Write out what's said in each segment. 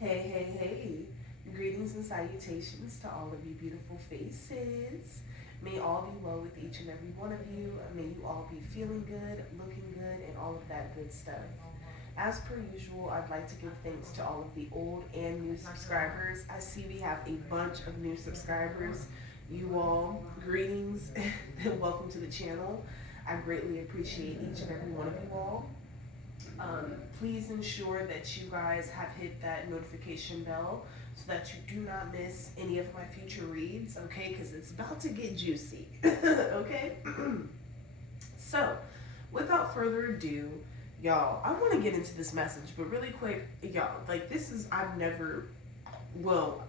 Hey. Greetings and salutations to all of you beautiful faces. May all be well with each and every one of you. May you all be feeling good, looking good, and all of that good stuff. As per usual, I'd like to give thanks to all of the old and new subscribers. I see we have a bunch of new subscribers. You all, greetings and welcome to the channel. I greatly appreciate each and every one of you all. Please ensure that you guys have hit that notification bell so that you do not miss any of my future reads, okay? Because it's about to get juicy, okay? So, without further ado, y'all, I want to get into this message, but really quick, y'all, like I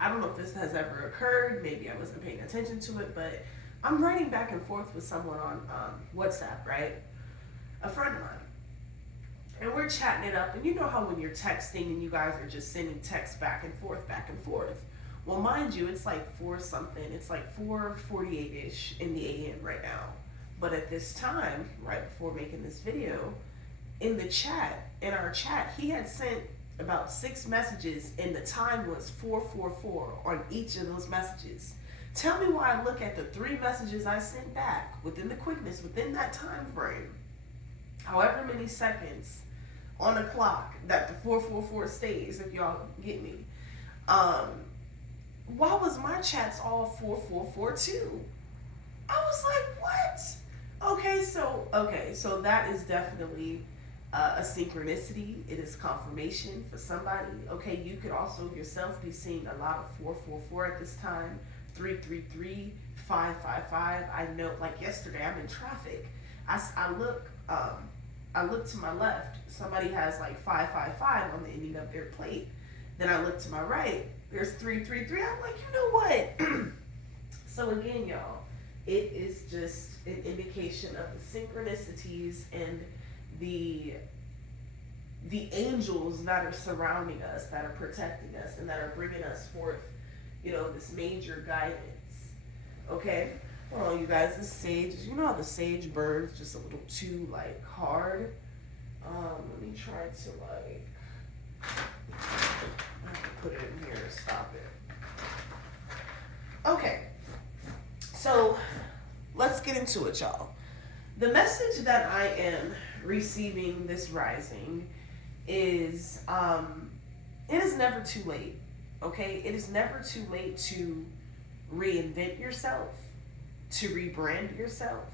don't know if this has ever occurred, maybe I wasn't paying attention to it, but I'm writing back and forth with someone on WhatsApp, right? A friend of mine. And we're chatting it up, and you know how when you're texting and you guys are just sending texts back and forth. Well, mind you, it's like 4 something, it's like 4:48-ish in the AM right now. But at this time, right before making this video, in our chat, he had sent about 6 messages, and the time was 4:44 on each of those messages. Tell me why I look at the 3 messages I sent back within the quickness, within that time frame, however many seconds on the clock that the 444 stays, if y'all get me. Why was my chats all 444 too? I was like, what? Okay, so that is definitely a synchronicity. It is confirmation for somebody. Okay, you could also yourself be seeing a lot of 444 at this time, 333, 555. I know, like yesterday, I'm in traffic. I look to my left, somebody has like 555 on the ending of their plate. Then I look to my right, there's 333. I'm like, you know what? So again, y'all, it is just an indication of the synchronicities and the angels that are surrounding us, that are protecting us, and that are bringing us forth, this major guidance. Okay? Hold on, you guys, this sage, you know how the sage burns just a little too, hard? Let me try to, I have to put it in here to stop it. Okay, so let's get into it, y'all. The message that I am receiving this rising is, it is never too late, okay? It is never too late to reinvent yourself, to rebrand yourself,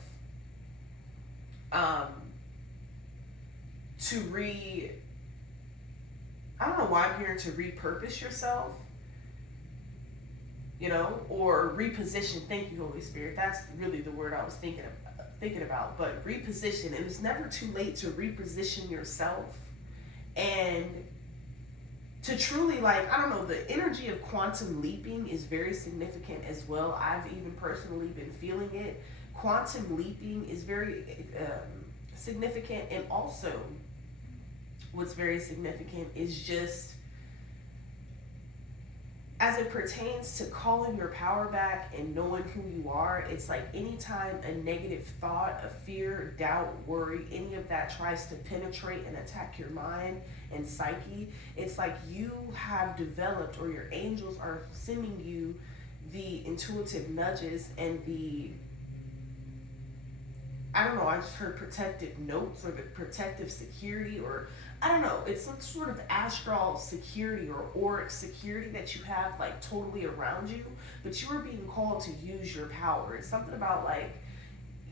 I don't know why I'm hearing to repurpose yourself, or reposition. Thank you, Holy Spirit. That's really the word I was thinking about. But reposition, and it's never too late to reposition yourself and to truly, I don't know, the energy of quantum leaping is very significant as well. I've even personally been feeling it. Quantum leaping is very significant, and also what's very significant is just as it pertains to calling your power back and knowing who you are. It's like anytime a negative thought, a fear, doubt, worry, any of that tries to penetrate and attack your mind and psyche, it's like you have developed, or your angels are sending you the intuitive nudges and I just heard protective notes, or the protective security, or I don't know, it's some sort of astral security or auric security that you have totally around you, but you are being called to use your power. It's something about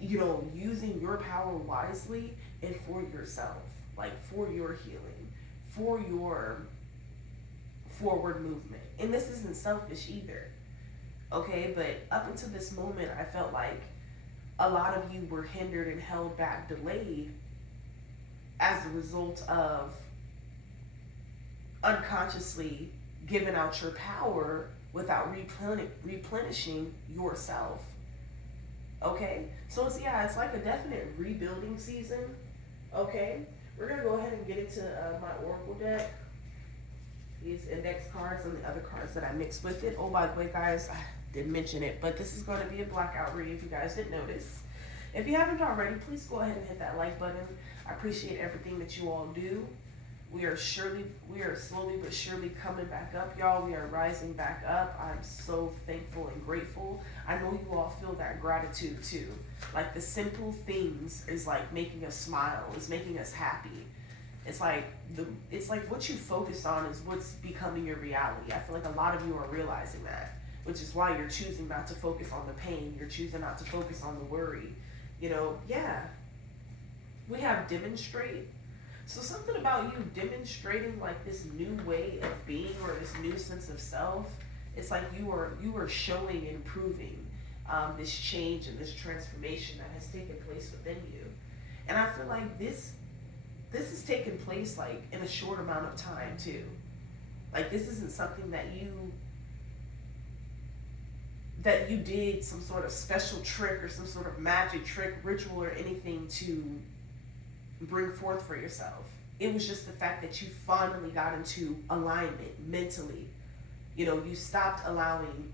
using your power wisely and for yourself, for your healing, for your forward movement. And this isn't selfish either, okay? But up until this moment, I felt like a lot of you were hindered and held back, delayed, as a result of unconsciously giving out your power without replenishing yourself. Okay? So it's like a definite rebuilding season. Okay? We're going to go ahead and get into my oracle deck. These index cards and the other cards that I mixed with it. Oh, by the way, guys, I didn't mention it, but this is going to be a blackout read if you guys didn't notice. If you haven't already, please go ahead and hit that like button. I appreciate everything that you all do. We are slowly but surely coming back up, y'all. We are rising back up. I'm so thankful and grateful. I know you all feel that gratitude too. Like the simple things is like making us smile, is making us happy. It's like what you focus on is what's becoming your reality. I feel like a lot of you are realizing that, which is why you're choosing not to focus on the pain. You're choosing not to focus on the worry. Yeah. We have demonstrate. So something about you demonstrating like this new way of being or this new sense of self, it's like you are showing and proving this change and this transformation that has taken place within you. And I feel like this has taken place like in a short amount of time too. Like this isn't something that you did some sort of special trick or some sort of magic trick, ritual, or anything to bring forth for yourself. It was just the fact that you finally got into alignment mentally. You stopped allowing,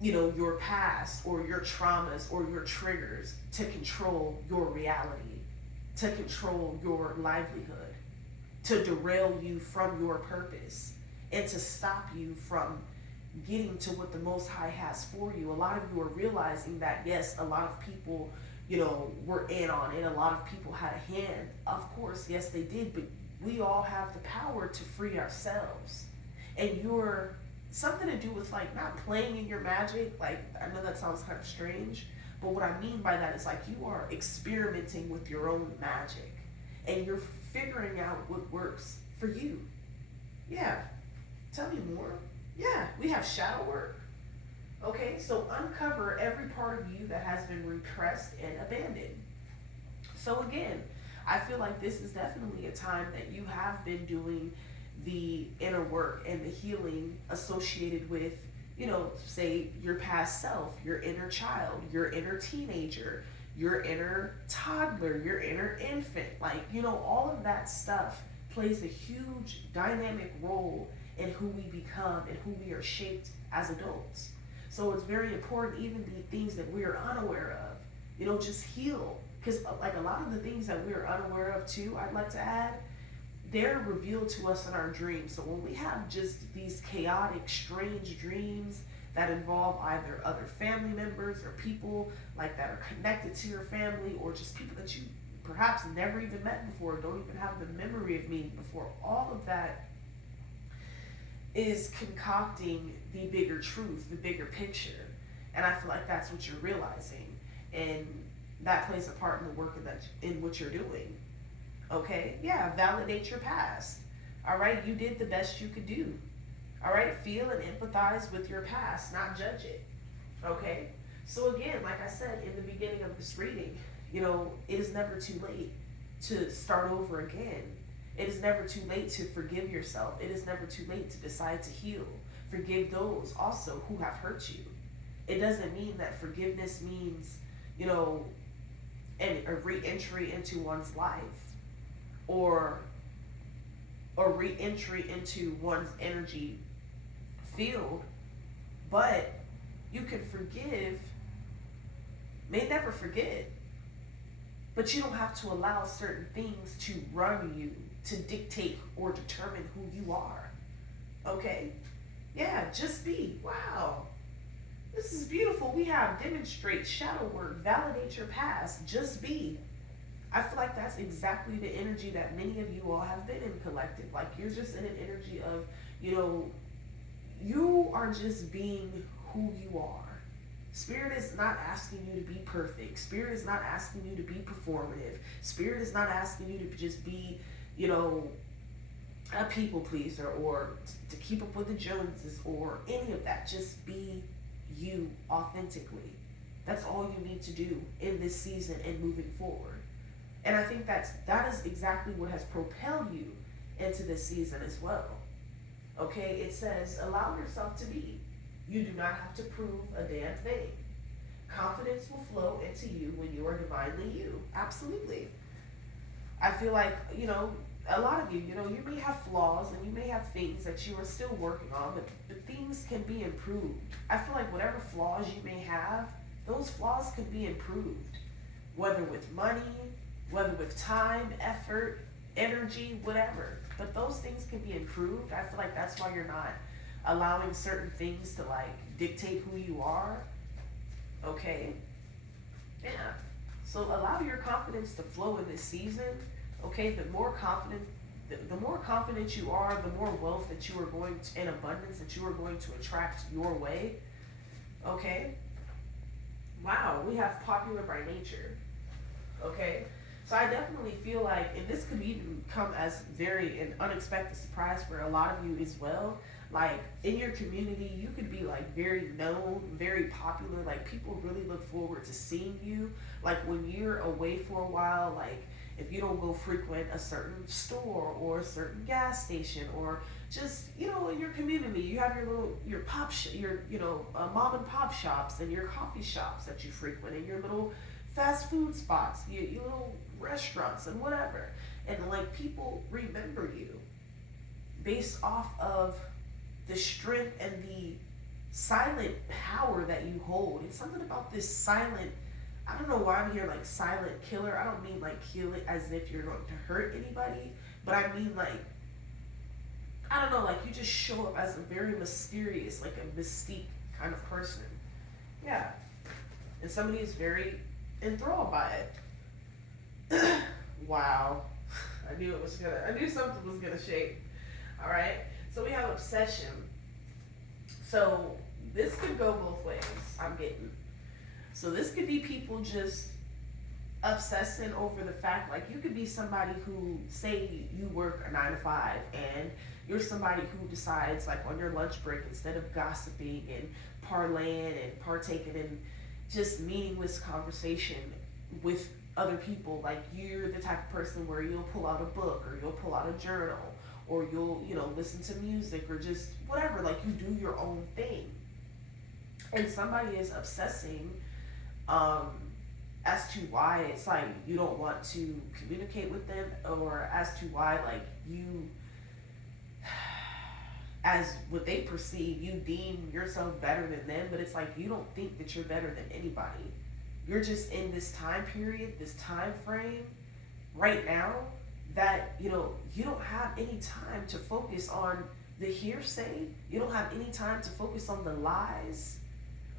your past or your traumas or your triggers to control your reality, to control your livelihood, to derail you from your purpose, and to stop you from getting to what the Most High has for you. A lot of you are realizing that, yes, a lot of people, were in on it. A lot of people had a hand. Of course, yes, they did, but we all have the power to free ourselves. And you're something to do with like not playing in your magic. Like, I know that sounds kind of strange, but what I mean by that is like you are experimenting with your own magic and you're figuring out what works for you. Yeah. Tell me more. Yeah, we have shadow work. Okay, so uncover every part of you that has been repressed and abandoned. So again, I feel like this is definitely a time that you have been doing the inner work and the healing associated with, say your past self, your inner child, your inner teenager, your inner toddler, your inner infant. Like, all of that stuff plays a huge dynamic role in who we become and who we are shaped as adults. So it's very important, even the things that we are unaware of, just heal. Because like a lot of the things that we are unaware of too, I'd like to add, they're revealed to us in our dreams. So when we have just these chaotic, strange dreams that involve either other family members or people like that are connected to your family, or just people that you perhaps never even met before, don't even have the memory of meeting before, all of that is concocting the bigger truth, the bigger picture. And I feel like that's what you're realizing. And that plays a part in the work in what you're doing. Okay? Yeah, validate your past. All right? You did the best you could do. All right? Feel and empathize with your past, not judge it. Okay? So again, like I said in the beginning of this reading, it is never too late to start over again. It is never too late to forgive yourself. It is never too late to decide to heal. Forgive those also who have hurt you. It doesn't mean that forgiveness means, a re-entry into one's life or re-entry into one's energy field. But you can forgive, may never forget, but you don't have to allow certain things to run you, to dictate or determine who you are. Okay? Yeah, just be. Wow. This is beautiful. We have demonstrate, shadow work, validate your past, just be. I feel like that's exactly the energy that many of you all have been in collective. Like you're just in an energy of, you are just being who you are. Spirit is not asking you to be perfect. Spirit is not asking you to be performative. Spirit is not asking you to just be, a people pleaser or to keep up with the Joneses or any of that. Just be you authentically. That's all you need to do in this season and moving forward. And I think that is exactly what has propelled you into this season as well. Okay, it says, allow yourself to be. You do not have to prove a damn thing. Confidence will flow into you when you are divinely you. Absolutely. I feel like, a lot of you, you may have flaws and you may have things that you are still working on, but things can be improved. I feel like whatever flaws you may have, those flaws can be improved. Whether with money, whether with time, effort, energy, whatever. But those things can be improved. I feel like that's why you're not allowing certain things to like dictate who you are. Okay? Yeah. So allow your confidence to flow in this season. Okay? The more confident you are, the more wealth that you are going to, and abundance that you are going to attract your way. Okay? Wow, we have popular by nature. Okay? So I definitely feel like, and this could even come as an unexpected surprise for a lot of you as well. Like in your community, you could be like very known, very popular. Like people really look forward to seeing you. Like when you're away for a while, like if you don't go frequent a certain store or a certain gas station, or just, you know, in your community, you have your mom and pop shops and your coffee shops that you frequent, and your little fast food spots, your little restaurants and whatever. And like people remember you based off of the strength and the silent power that you hold. It's something about this silent, I don't know why I'm here like silent killer. I don't mean like kill it as if you're going to hurt anybody, but I mean like, I don't know, like you just show up as a very mysterious, like a mystique kind of person. Yeah. And somebody is very enthralled by it. Wow. I knew something was gonna shake. All right. So we have obsession. So this could go both ways, I'm getting. So this could be people just obsessing over the fact, like you could be somebody who, say you work a 9 to 5 and you're somebody who decides like on your lunch break, instead of gossiping and parlaying and partaking in just meaningless conversation with other people, like you're the type of person where you'll pull out a book or you'll pull out a journal or you'll, you know, listen to music or just whatever, like you do your own thing. And somebody is obsessing as to why it's like you don't want to communicate with them, or as to why like you, as what they perceive, you deem yourself better than them, but it's like you don't think that you're better than anybody. You're just in this time period, this time frame right now that, you know, you don't have any time to focus on the hearsay. You don't have any time to focus on the lies,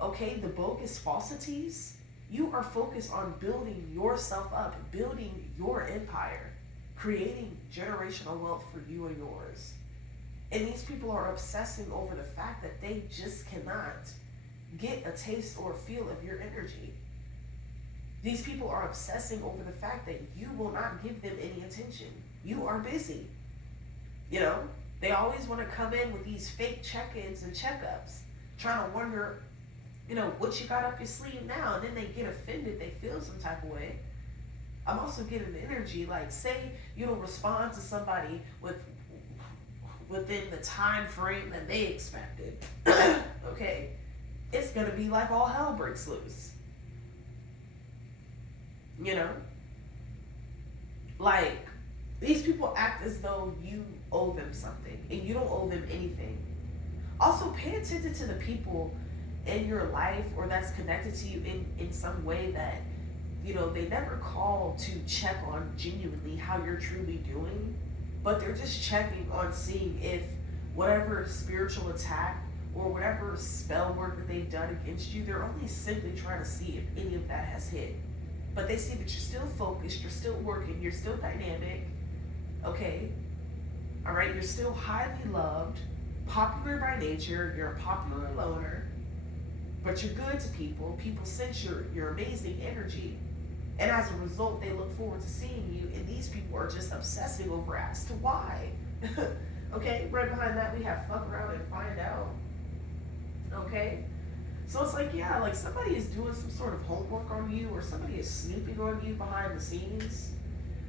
okay, the bogus falsities. You are focused on building yourself up, building your empire, creating generational wealth for you and yours. And these people are obsessing over the fact that they just cannot get a taste or a feel of your energy. These people are obsessing over the fact that you will not give them any attention. You are busy. You know, they always want to come in with these fake check-ins and checkups, trying to wonder, you know, what you got up your sleeve now, and then they get offended, they feel some type of way. I'm also getting the energy, like say you don't respond to somebody within the time frame that they expected, okay, it's gonna be like all hell breaks loose. You know? Like, these people act as though you owe them something, and you don't owe them anything. Also, pay attention to the people in your life or that's connected to you in some way that, you know, they never call to check on genuinely how you're truly doing, but they're just checking on seeing if whatever spiritual attack or whatever spell work that they've done against you, they're only simply trying to see if any of that has hit. But they see that you're still focused, you're still working, you're still dynamic, okay? All right, you're still highly loved, popular by nature, you're a popular loner, but you're good to people. People sense your amazing energy. And as a result, they look forward to seeing you, and these people are just obsessing over as to why. Okay, right behind that we have fuck around and find out. Okay? So it's like, yeah, like somebody is doing some sort of homework on you, or somebody is snooping on you behind the scenes.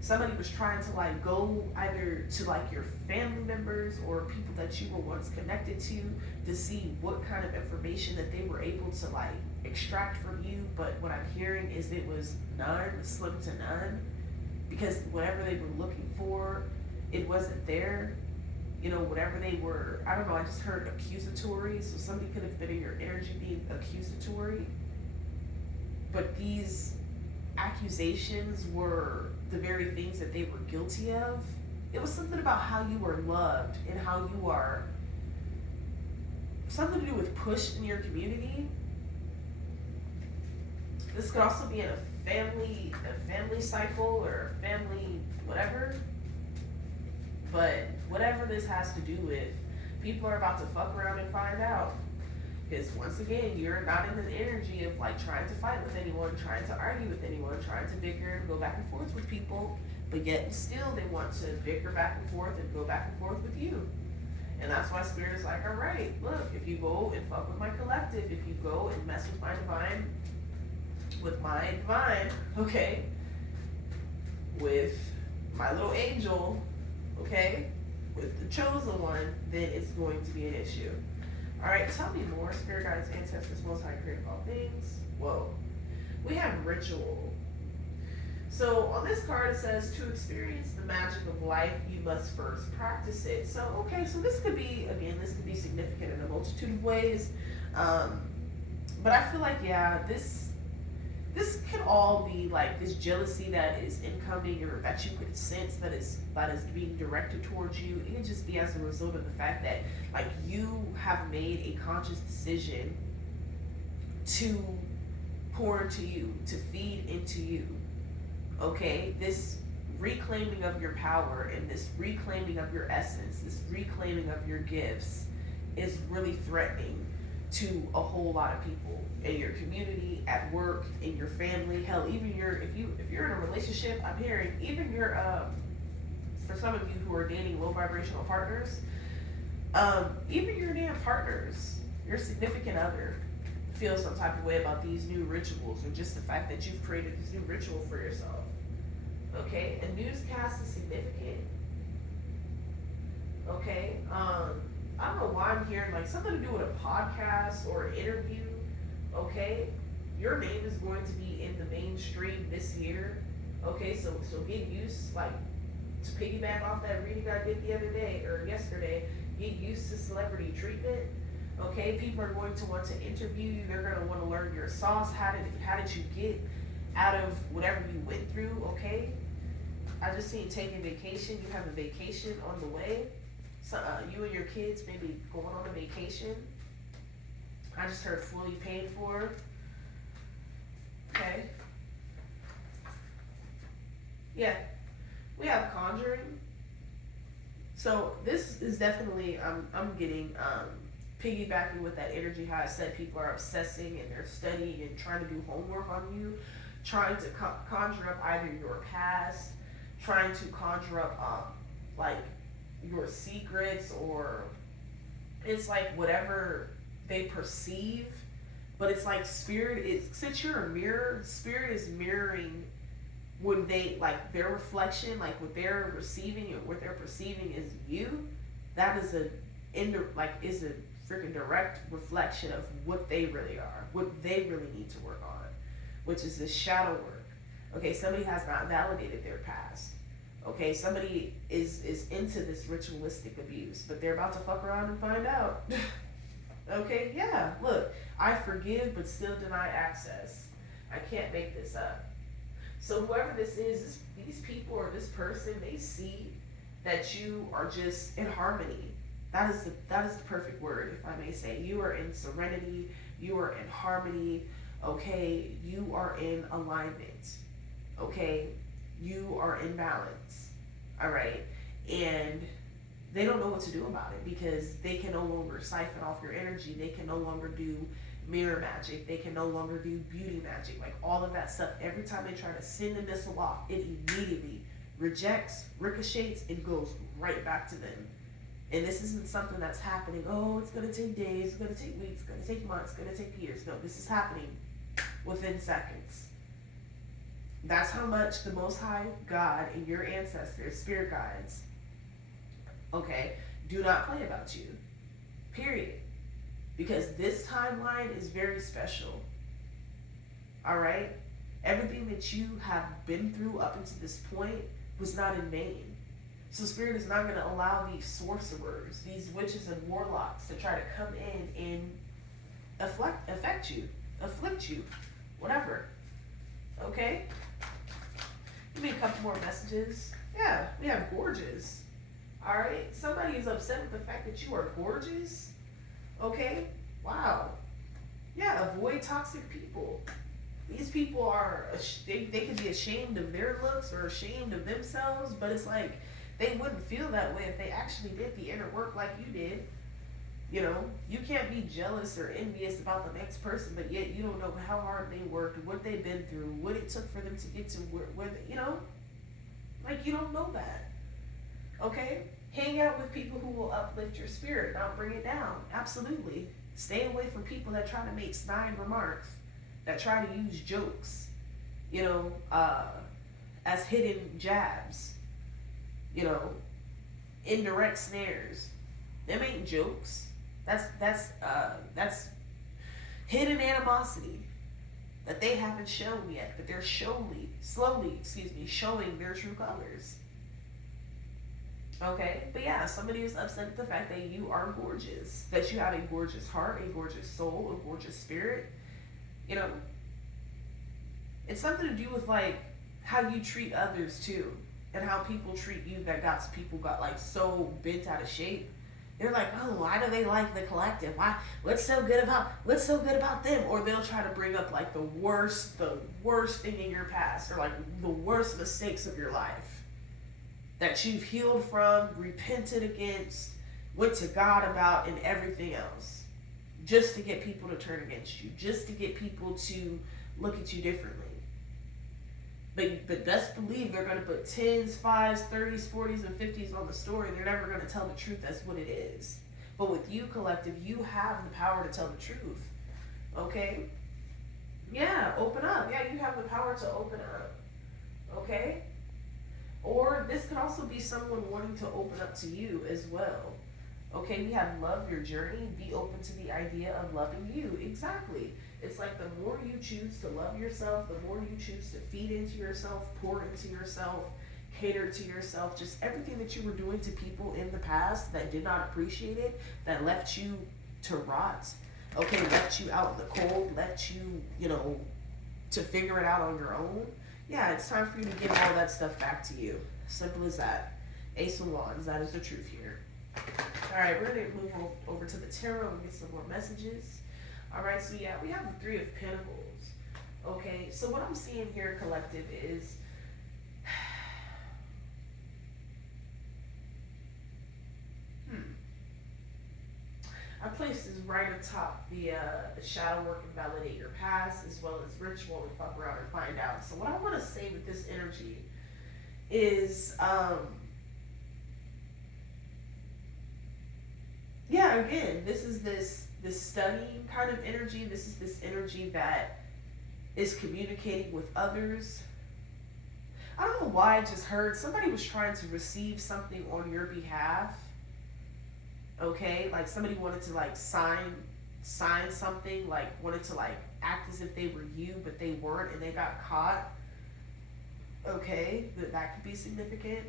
Somebody was trying to like go either to like your family members or people that you were once connected to see what kind of information that they were able to like extract from you. But what I'm hearing is it was none, slim to none, because whatever they were looking for, it wasn't there. You know, whatever they were, I don't know, I just heard accusatory, so somebody could have been in your energy being accusatory. But these accusations were the very things that they were guilty of. It was something about how you were loved and how you are, something to do with pushed in your community. This could also be in a family cycle or family whatever. But whatever this has to do with, people are about to fuck around and find out. Because once again, you're not in the energy of like trying to fight with anyone, trying to argue with anyone, trying to bicker and go back and forth with people. But yet and still they want to bicker back and forth and go back and forth with you. And that's why Spirit is like, all right, look, if you go and fuck with my collective, if you go and mess with my divine, okay, with my little angel, okay, with the chosen one, then it's going to be an issue. All right, tell me more, Spirit guides, ancestors, most high, creator of all things. Whoa. We have ritual. So on this card it says, to experience the magic of life, you must first practice it. So, okay, so this could be, again, this could be significant in a multitude of ways. But I feel like, yeah, this could all be like this jealousy that is incoming or that you could sense that is being directed towards you. It could just be as a result of the fact that like you have made a conscious decision to pour into you, to feed into you. Okay, this reclaiming of your power and this reclaiming of your essence, this reclaiming of your gifts is really threatening to a whole lot of people in your community, at work, in your family. Hell, even if you're in a relationship, I'm hearing even your for some of you who are dating low vibrational partners, even your damn partners, your significant other feel some type of way about these new rituals or just the fact that you've created this new ritual for yourself. Okay, a newscast is significant. Okay, I don't know why I'm hearing like something to do with a podcast or an interview. Okay, your name is going to be in the mainstream this year. Okay, so get used, like, to piggyback off that reading I did the other day or yesterday, get used to celebrity treatment. Okay, people are going to want to interview you. They're going to want to learn your sauce. How did you get out of whatever you went through? Okay, I just seen taking vacation. You have a vacation on the way. So, you and your kids maybe going on a vacation. I just heard fully paid for. Okay. Yeah, we have conjuring. So this is definitely I'm getting piggybacking with that energy. How I said people are obsessing and they're studying and trying to do homework on you, trying to conjure up either your past, trying to conjure up like your secrets, or it's like whatever they perceive, but it's like spirit is, since you're a mirror, spirit is mirroring when they like their reflection, like what they're receiving and what they're perceiving is you. That is a freaking direct reflection of what they really are, what they really need to work on, which is this shadow work. Okay, somebody has not validated their past. Okay, somebody is into this ritualistic abuse, but they're about to fuck around and find out. Okay, yeah, look, I forgive but still deny access. I can't make this up. So whoever this is, these people or this person, they see that you are just in harmony. That is the perfect word, if I may say. You are in serenity, you are in harmony, okay? You are in alignment, okay? You are in balance, all right? And they don't know what to do about it because they can no longer siphon off your energy. They can no longer do mirror magic. They can no longer do beauty magic, like all of that stuff. Every time they try to send a missile off, it immediately rejects, ricochets, and goes right back to them. And this isn't something that's happening, oh, it's going to take days, it's going to take weeks, it's going to take months, it's going to take years. No, this is happening within seconds. That's how much the Most High God and your ancestors, spirit guides, okay, do not play about you, period. Because this timeline is very special, all right? Everything that you have been through up until this point was not in vain. So Spirit is not going to allow these sorcerers, these witches and warlocks to try to come in and afflict you, whatever. Okay? Give me a couple more messages. Yeah, we have gorgeous. Alright? Somebody is upset with the fact that you are gorgeous. Okay? Wow. Yeah, avoid toxic people. These people are, they can be ashamed of their looks or ashamed of themselves, but it's like they wouldn't feel that way if they actually did the inner work like you did. You know, you can't be jealous or envious about the next person, but yet you don't know how hard they worked, what they've been through, what it took for them to get to where you know, like you don't know that. Okay? Hang out with people who will uplift your spirit, not bring it down. Absolutely. Stay away from people that try to make snide remarks, that try to use jokes, you know, as hidden jabs, you know, indirect snares. Them ain't jokes. That's hidden animosity that they haven't shown yet, but they're slowly, showing their true colors. Okay, but yeah, somebody is upset at the fact that you are gorgeous, that you have a gorgeous heart, a gorgeous soul, a gorgeous spirit. You know, it's something to do with like how you treat others too, and how people treat you. People got like so bent out of shape. They're like, oh, why do they like the collective? Why? What's so good about them? Or they'll try to bring up like the worst thing in your past, or like the worst mistakes of your life that you've healed from, repented against, went to God about, and everything else, just to get people to turn against you, just to get people to look at you differently. But best believe they're going to put 10s, 5s, 30s, 40s, and 50s on the story. They're never going to tell the truth. That's what it is. But with you, collective, you have the power to tell the truth. Okay? Yeah, open up. Yeah, you have the power to open up. Okay? Or this could also be someone wanting to open up to you as well. Okay, we have love your journey. Be open to the idea of loving you. Exactly. It's like the more you choose to love yourself, the more you choose to feed into yourself, pour into yourself, cater to yourself, just everything that you were doing to people in the past that did not appreciate it, that left you to rot, okay, left you out in the cold, left you, you know, to figure it out on your own. Yeah, it's time for you to give all that stuff back to you. Simple as that. Ace of Wands, that is the truth here. All right, we're going to move over to the tarot and get some more messages. All right, so yeah, we have the Three of Pentacles. Okay, so what I'm seeing here, collective, is I placed this right atop the shadow work and validate your past, as well as ritual and fuck around and find out. So what I want to say with this energy is, yeah, again, this is this studying kind of energy. This is this energy that is communicating with others. I don't know why I just heard somebody was trying to receive something on your behalf. Okay, like somebody wanted to like sign something, like wanted to like act as if they were you, but they weren't, and they got caught. Okay, that could be significant.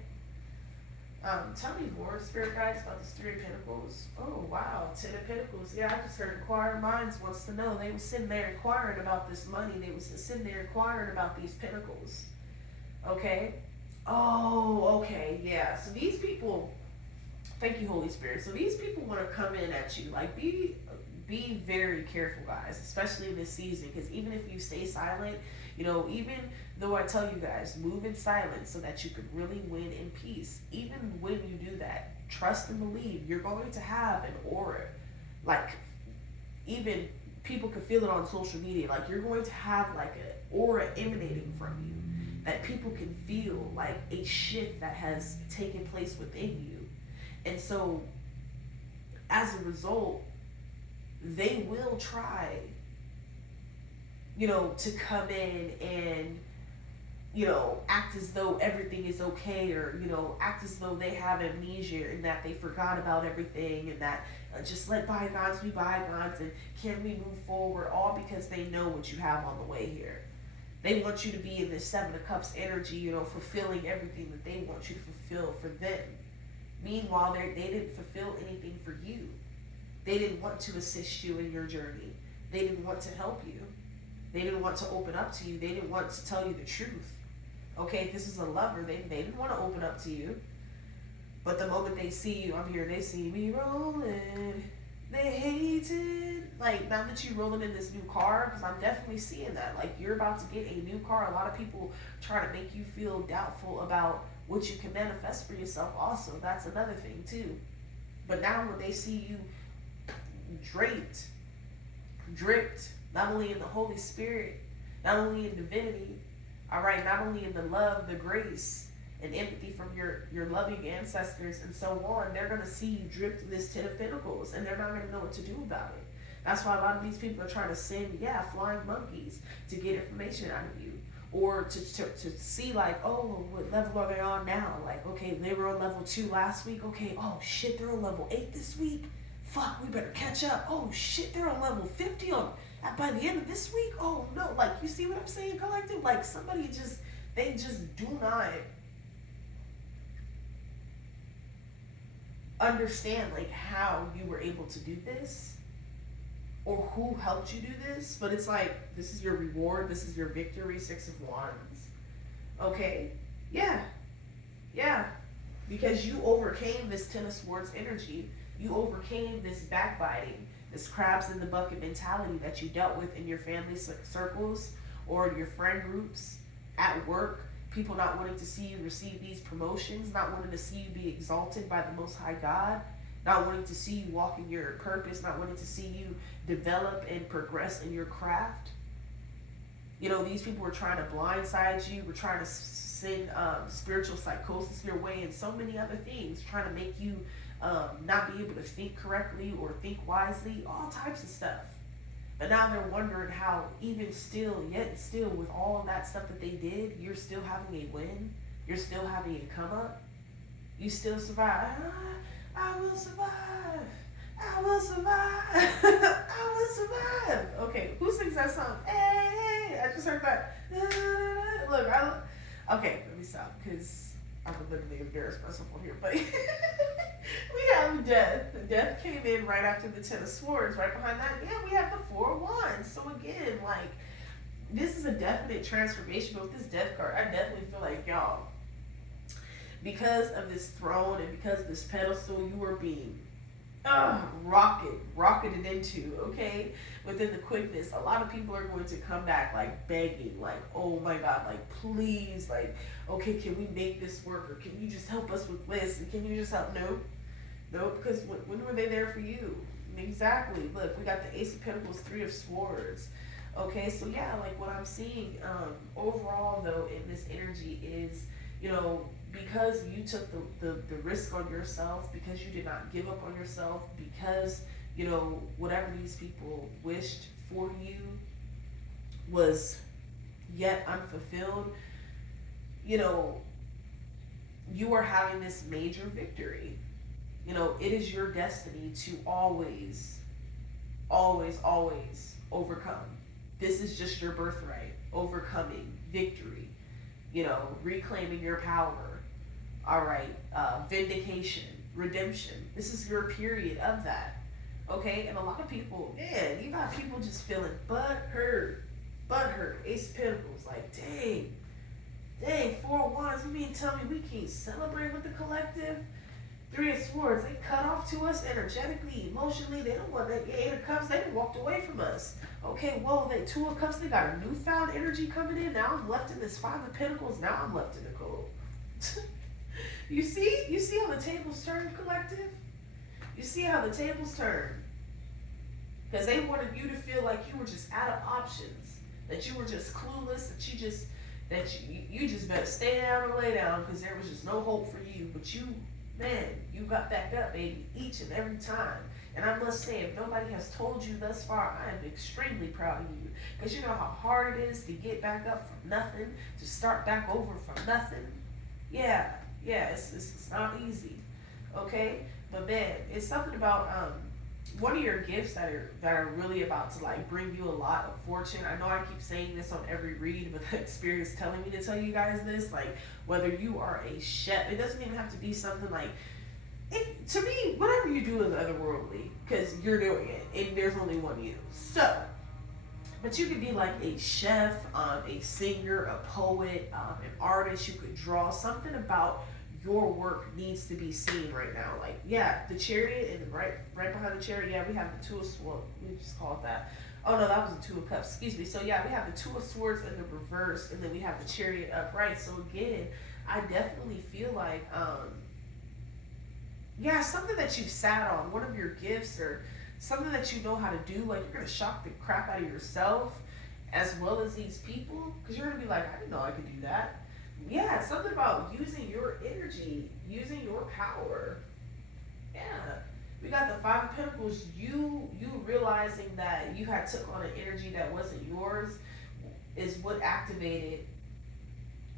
Tell me more, Spirit Guides, about this Three of Pentacles. Oh, wow, 10 of Pentacles. Yeah, I just heard Inquiring Minds wants to know. They were sitting there inquiring about this money. They were sitting there inquiring about these pentacles. Okay? Oh, okay, yeah. So these people, thank you, Holy Spirit. So these people want to come in at you. Like, be very careful, guys, especially in this season, because even if you stay silent, you know, even though I tell you guys, move in silence so that you can really win in peace. Even when you do that, trust and believe you're going to have an aura. Like, even people can feel it on social media. Like, you're going to have like an aura emanating from you that people can feel, like a shift that has taken place within you. And so, as a result, they will try, you know, to come in and, you know, act as though everything is okay, or, you know, act as though they have amnesia and that they forgot about everything, and that just let bygones be bygones, and can we move forward, all because they know what you have on the way here. They want you to be in this Seven of Cups energy, you know, fulfilling everything that they want you to fulfill for them. Meanwhile, they didn't fulfill anything for you. They didn't want to assist you in your journey. They didn't want to help you. They didn't want to open up to you. They didn't want to tell you the truth. Okay, if this is a lover, they didn't want to open up to you. But the moment they see you, I'm here, they see me rolling. They hated. Like, now that you're rolling in this new car, because I'm definitely seeing that. Like, you're about to get a new car. A lot of people try to make you feel doubtful about what you can manifest for yourself also. That's another thing, too. But now when they see you dripped, not only in the Holy Spirit, not only in divinity, all right, not only in the love, the grace, and empathy from your loving ancestors and so on, they're going to see you dripped this 10 of Pentacles, and they're not going to know what to do about it. That's why a lot of these people are trying to send, flying monkeys to get information out of you. Or to see like, oh, what level are they on now? Like, okay, they were on level 2 last week. Okay, oh shit, they're on level 8 this week. Fuck, we better catch up. Oh shit, they're on level 50 by the end of this week. Oh no, like, you see what I'm saying, collective? Like, they just do not understand like how you were able to do this or who helped you do this, but it's like, this is your reward, this is your victory. 6 of Wands. Okay, yeah, because you overcame this 10 of Swords energy. You overcame this backbiting, this crabs in the bucket mentality that you dealt with in your family circles or your friend groups, at work. People not wanting to see you receive these promotions, not wanting to see you be exalted by the Most High God, not wanting to see you walk in your purpose, not wanting to see you develop and progress in your craft. You know, these people were trying to blindside you, were trying to send spiritual psychosis your way, and so many other things, trying to make you not be able to think correctly or think wisely, all types of stuff. But now they're wondering how yet still, with all of that stuff that they did, you're still having a win. You're still having a come up. You still survive. I will survive. I will survive. I will survive. Okay, who sings that song? Hey, I just heard that. Look, okay, let me stop, because I would literally embarrass myself on here, but we have Death. Death came in right after the 10 of Swords. Right behind that, we have the 4 of Wands. So again, like, this is a definite transformation. But with this Death card, I definitely feel like, y'all, because of this throne and because of this pedestal, you are being rocketed into, okay? Within the quickness, a lot of people are going to come back like begging, like, oh my God, like, please, like, okay, can we make this work, or can you just help us with this, and can you just help? No, because when were they there for you? Exactly. Look, we got the Ace of Pentacles, 3 of Swords. Okay, so yeah, like, what I'm seeing overall though in this energy is, you know, because you took the risk on yourself, because you did not give up on yourself, because, you know, whatever these people wished for you was yet unfulfilled, you know, you are having this major victory. You know, it is your destiny to always, always, always overcome. This is just your birthright. Overcoming, victory, you know, reclaiming your power. All right, vindication, redemption. This is your period of that. Okay, and a lot of people, man, you got people just feeling butthurt. Ace of Pentacles, like, dang, 4 of Wands. You mean tell me we can't celebrate with the collective? 3 of Swords, they cut off to us energetically, emotionally. They don't want that. 8 of Cups, they walked away from us. Okay, whoa, they 2 of Cups, they got a newfound energy coming in. Now I'm left in this 5 of Pentacles. Now I'm left in the cold. You see how the tables turn, collective? You see how the tables turn? Because they wanted you to feel like you were just out of options, that you were just clueless, that you just better stay down or lay down, because there was just no hope for you. But you, man, you got back up, baby, each and every time. And I must say, if nobody has told you thus far, I am extremely proud of you. Because you know how hard it is to get back up from nothing, to start back over from nothing. Yeah, it's not easy, okay? But man, it's something about one of your gifts that are really about to like bring you a lot of fortune. I know I keep saying this on every read, but the Spirit is telling me to tell you guys this. Like, whether you are a chef, it doesn't even have to be something like, to me, whatever you do is otherworldly, because you're doing it, and there's only one you. So, But you could be like a chef, a singer, a poet, an artist. You could draw. Something about your work needs to be seen right now. Like, yeah, the chariot, and right behind the chariot, yeah, we have the two of swords. We just call it that. Oh no, that was the two of cups. Excuse me. So yeah, we have the two of swords in the reverse, and then we have the chariot upright. So again, I definitely feel like, yeah, something that you've sat on, one of your gifts, or something that you know how to do. Like, you're gonna shock the crap out of yourself as well as these people, because you're gonna be like, I didn't know I could do that. Yeah, it's something about using your energy, using your power. Yeah. We got the Five of Pentacles. You realizing that you had took on an energy that wasn't yours is what activated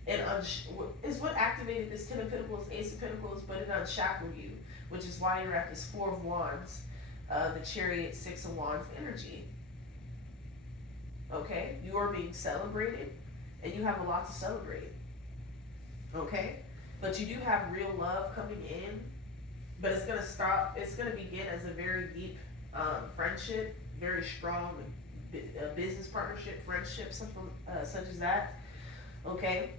is what activated this Ten of Pentacles, Ace of Pentacles, but it unshackled you, which is why you're at this Four of Wands, the Chariot, Six of Wands energy. Okay, you are being celebrated, and you have a lot to celebrate. Okay, but you do have real love coming in, but it's gonna stop. It's gonna begin as a very deep friendship, very strong business partnership, friendship, something such as that. Okay.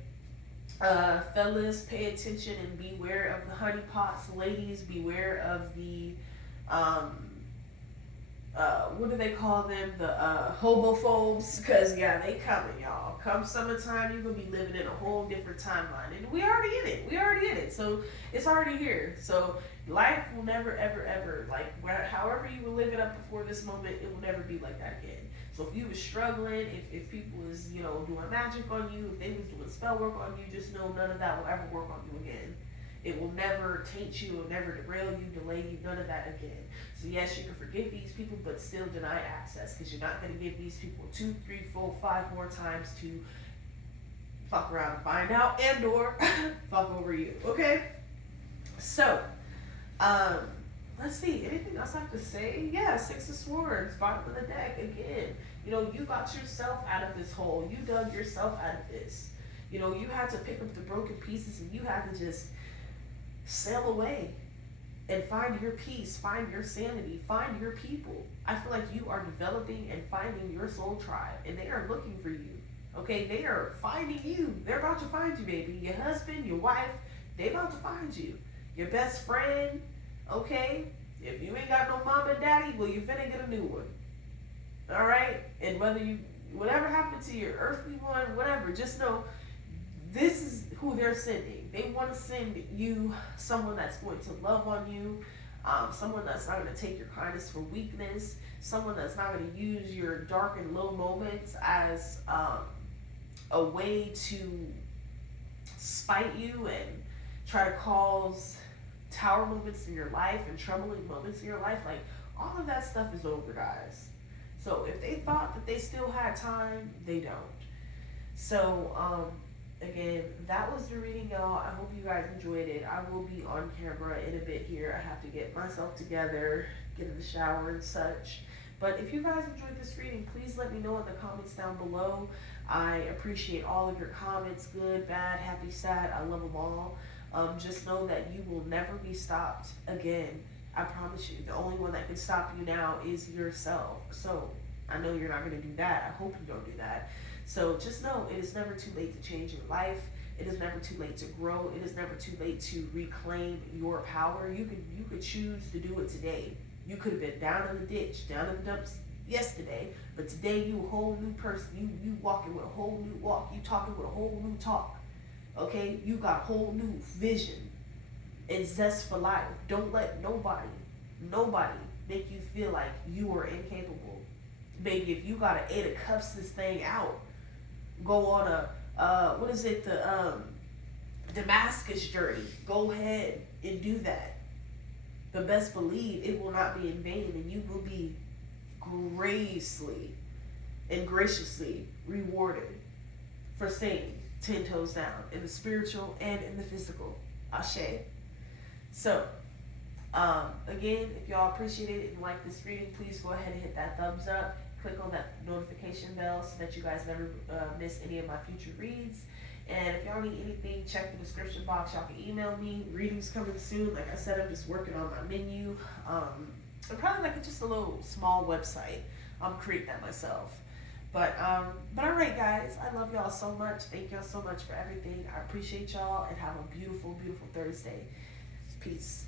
Fellas, pay attention and beware of the honeypots. Ladies, beware of the what do they call them? The homophobes, because yeah, they coming, y'all. Come summertime, you're gonna be living in a whole different timeline, and we already in it. We already in it, so it's already here. So life will never, ever, ever, like however you were living up before this moment, it will never be like that again. So if you was struggling, if people was doing magic on you, if they was doing spell work on you, just know none of that will ever work on you again. It will never taint you, it will never derail you, delay you, none of that again. So yes, you can forgive these people, but still deny access, because you're not going to give these people 2, 3, 4, 5 more times to fuck around and find out, and or fuck over you. Okay? So, let's see, anything else I have to say? Yeah, Six of Swords, bottom of the deck again. You got yourself out of this hole. You dug yourself out of this. You had to pick up the broken pieces, and you had to just sail away and find your peace, find your sanity, find your people. I feel like you are developing and finding your soul tribe, and they are looking for you. Okay, they are finding you. They're about to find you, baby. Your husband, your wife, they about to find you. Your best friend, okay? If you ain't got no mom and daddy, well, you finna get a new one. All right? And whatever happened to your earthly one, whatever, just know this is who they're sending. They want to send you someone that's going to love on you, someone that's not going to take your kindness for weakness, someone that's not going to use your dark and low moments as a way to spite you and try to cause tower moments in your life and troubling moments in your life. Like, all of that stuff is over, guys. So if they thought that they still had time, they don't. So, again, that was the reading, y'all. I hope you guys enjoyed it. I will be on camera in a bit here. I have to get myself together, get in the shower and such. But if you guys enjoyed this reading, please let me know in the comments down below. I appreciate all of your comments, good, bad, happy, sad. I love them all. Just know that you will never be stopped again. I promise you. The only one that can stop you now is yourself. So I know you're not going to do that. I hope you don't do that. So just know it is never too late to change your life. It is never too late to grow. It is never too late to reclaim your power. You could choose to do it today. You could have been down in the ditch, down in the dumps yesterday, but today you a whole new person. You walking with a whole new walk. You talking with a whole new talk. Okay? You got a whole new vision and zest for life. Don't let nobody make you feel like you are incapable. Baby, if you got an 8 of cups this thing out, go on a what is it, the Damascus journey. Go ahead and do that. But best believe it will not be in vain, and you will be graciously and graciously rewarded for staying 10 toes down in the spiritual and in the physical. Ashe. So, again, if y'all appreciate it and like this reading, please go ahead and hit that thumbs up. Click on that notification bell so that you guys never miss any of my future reads. And if y'all need anything, check the description box. Y'all can email me. Readings coming soon. Like I said, I'm just working on my menu. And probably like just a little small website. I'm creating that myself. But all right, guys. I love y'all so much. Thank y'all so much for everything. I appreciate y'all, and have a beautiful, beautiful Thursday. Peace.